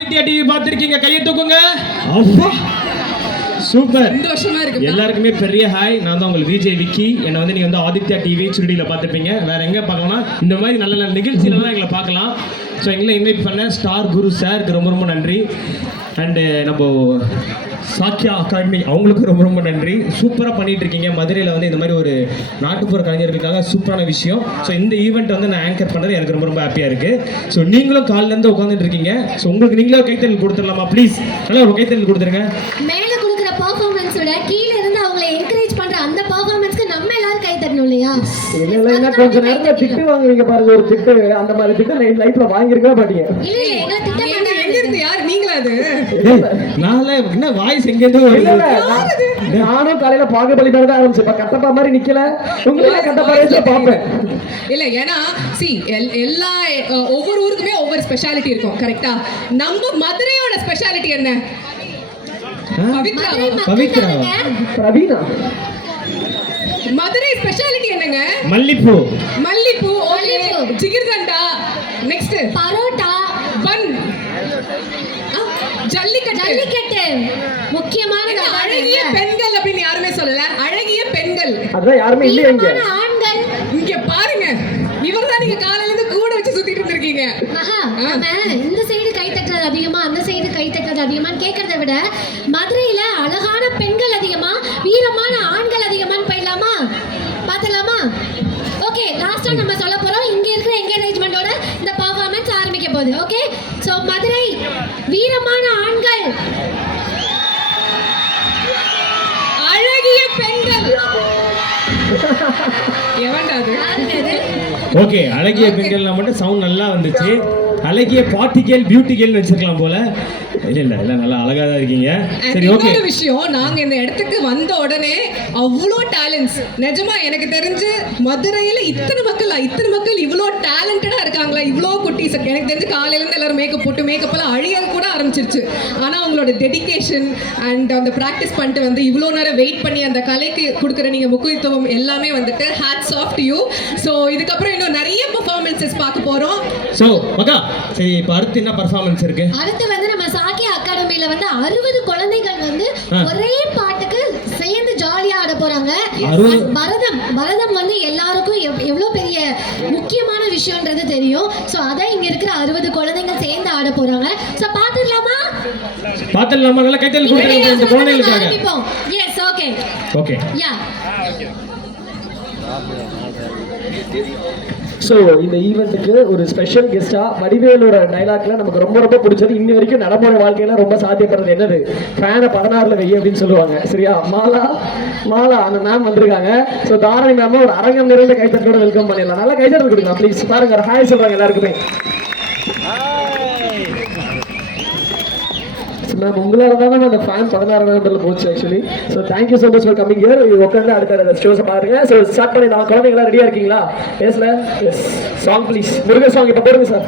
TV பார்த்திருக்கீங்க, கையை தூக்குங்க. Super, சந்தோஷமா இருக்கு. எல்லாருக்குமே பெரிய ஹாய். நான் தான் உங்களுக்கு விஜய் விக்கி. என்னை வந்து நீங்க வந்து ஆதித்யா டிவி சுருடியில் பார்த்துருப்பீங்க. வேற எங்க பார்க்கலாம்? இந்த மாதிரி நல்ல நல்ல நிகழ்ச்சியில தான் எங்களை பார்க்கலாம். ஸோ எங்களை இன்வைட் பண்ண ஸ்டார் குரு சாருக்கு ரொம்ப ரொம்ப நன்றி. அண்டு நம்ம சாக்கியா அகாடமி அவங்களுக்கு ரொம்ப ரொம்ப நன்றி. சூப்பராக பண்ணிட்டு இருக்கீங்க. மதுரையில் வந்து இந்த மாதிரி ஒரு நாட்டுப்புற கலைஞர்களுக்காக சூப்பரான விஷயம். ஸோ இந்த ஈவெண்ட் வந்து நான் ஆங்கர் பண்ணுறது எனக்கு ரொம்ப ரொம்ப ஹாப்பியாக இருக்குது. ஸோ நீங்களும் காலிலேருந்து உட்காந்துட்டு இருக்கீங்க. ஸோ உங்களுக்கு நீங்களே ஒரு கைத்தறி கொடுத்துடலாமா ப்ளீஸ்? நல்லா ஒரு கைத்தறி கொடுத்துருங்க. மேலே கொடுக்குற பர்ஃபார்மன்ஸோட கீழே இருந்து அவங்களை என்கரேஜ் பண்ணுற அந்த பர்ஃபார்மன்ஸ்க்கு நம்ம எல்லாரும் கை தட்டணும் இல்லையா? இல்ல கொஞ்ச நேரத்துல திட்டு வாங்குவீங்க பாருங்க, ஒரு திட்டு அந்த மாதிரி திட்டு லைஃப்ல வாங்கிருக்கவே மாட்டீங்க. இல்ல இல்ல எங்களை திட்ட மாட்டாங்க. எங்க இருந்து யார் நீங்களா? அது நாளே என்ன வாய்ஸ் எங்க இருந்து வருது? நானும் காலையில பாகுபலி மாதிரி தான் ஆரம்பிச்சு. இப்ப கட்டப்பா மாதிரி நிக்கல, உங்களே கட்டப்பா பாப்பேன். இல்ல ஏன்னா சி எல்லா ஒவ்வொரு ஊருக்குமே ஒவ்வொரு ஸ்பெஷாலிட்டி இருக்கும், கரெக்டா? நம்ம மதுரையோட ஸ்பெஷாலிட்டி என்ன? பவித்ரா பிரவீனா. மதுரை ஸ்பெஷாலிட்டி என்னங்க? மல்லிப்பூ. மல்லிப்பூ, ஓகே. ஜிகிர்தண்டா, நெக்ஸ்ட் பரோட்டா, பன், ஜல்லிக்கட்டு. ஜல்லிக்கட்டு முக்கியமான அழகிய பெண்கள் அப்படின்னு யாருமே சொல்லல. அழகிய பெண்கள் அதான் யாருமே இல்லையே இங்க. ஆண்கள் இங்க பாருங்க, இவர்தான் நீங்க காலையில இருந்து கூட வச்சு சுத்திட்டு இருந்திருக்கீங்க. இந்த சைடு கை தட்டுறது அதிகமா, அந்த சைடு கை தட்டுறது அதிகமான்னு கேட்கறத விட மதுரையில அழகான பெண்கள் அதிகமா, வீரமான ஆண்கள் அதிகமான்னு போயிடலாமா? பார்த்தலாமா? ஓகே, லாஸ்டா நம்ம சொல்ல போறோம். இங்க இருக்கிற என்கரேஜ்மெண்டோட இந்த பெர்ஃபார்மன்ஸ் ஆரம்பிக்க போகுது. ஓகே, சோ மதுரை வீரமான ஆண்கள், அழகிய பெண்கள். எவன்டாது? ஓகே, அழகிய பெண்கள்னா மட்டும் சவுண்ட் நல்லா வந்துச்சு. அழகிய பார்ட்டிகல் பியூட்டிகல்னு வச்சிருக்கலாம் போல. இல்ல இல்ல இல்ல, நல்லா அழகா தான் இருக்கீங்க. சரி, ஓகே. இன்னொரு விஷயம், நாங்க இந்த இடத்துக்கு வந்த உடனே அவ்வளோ டேலண்ட்ஸ், நிஜமா எனக்கு தெரிஞ்சு மதுரையில இத்தனை மக்கள் இவ்வளோ டேலண்டடா இருக்காங்களா? இவ்வளோ குட்டீஸ். எனக்கு தெரிஞ்சு காலையில இருந்து எல்லாரும் மேக்கப் போட்டு மேக்கப் எல்லாம் அழிய கூட ஆரம்பிச்சிருச்சு. ஆனா அவங்களோட டெடிகேஷன் அண்ட் அந்த ப்ராக்டிஸ் பண்ணிட்டு வந்து இவ்வளோ நேரம் வெயிட் பண்ணி அந்த கலைக்கு கொடுக்குற நீங்க முக்கியத்துவம் எல்லாமே வந்துட்டு hats off to you. So இதுக்கப்புறம் இன்னும் நிறைய பெர்ஃபார்மன்ஸஸ் பார்க்க போறோம். ஸோ மகா, சரி, இப்போ அடுத்து என்ன பர்ஃபார்மன்ஸ் இருக்கு? அடுத்து வந்து நம்ம சாக்கியா அகாடமியில வந்து 60 குழந்தைகள் வந்து ஒரே பாட்டுக்கு சேர்ந்து ஜாலியா ஆட போறாங்க. பரதம் வந்து எல்லாருக்கும் எவ்வளவு பெரிய முக்கியமான விஷயம்ன்றது தெரியும். சோ அத இங்க இருக்கிற 60 குழந்தைகள் சேர்ந்து ஆட போறாங்க. சோ பாத்துடலாமா? நல்லா கைத்தறி கொடுத்துருங்க இந்த குழந்தைகளுக்காக. எஸ், ஓகே ஓகே, யா. ஸோ இந்த ஈவெண்ட்டுக்கு ஒரு ஸ்பெஷல் கெஸ்டா வடிவேலோட டைலாக்ல நமக்கு ரொம்ப ரொம்ப பிடிச்சது, இன்னி வரைக்கும் நடைமுறை வாழ்க்கையில ரொம்ப சாத்தியப்படுறது என்னது? ஃபேனை 16ல வெய்ய அப்படின்னு சொல்லுவாங்க. சரியா? மாலா அந்த மேம் வந்திருக்காங்க. ஸோ தாரணி மேம் ஒரு அரங்கம் நிறைந்த கைத்தட்டோட வெல்கம் பண்ணிடலாம். நல்லா கைத்தட்டல் கொடுக்கலாம் ப்ளீஸ். பாருங்க, ஹாய் சொல்றாங்க எல்லாருக்குமே. மேம் உங்களால தான் அந்த ஃபேன் 16 நவம்பர்ல போச்சு actually. So thank you so much for coming here. உட்காந்து அடுத்த ஷோஸை பாருங்க. ஸோ ஸ்டார்ட் பண்ணிடலாம். குழந்தைங்களா ரெடியா இருக்கீங்களா? எஸ்ல yes. Song please. Murugan song இப்போ போடுங்க சார்.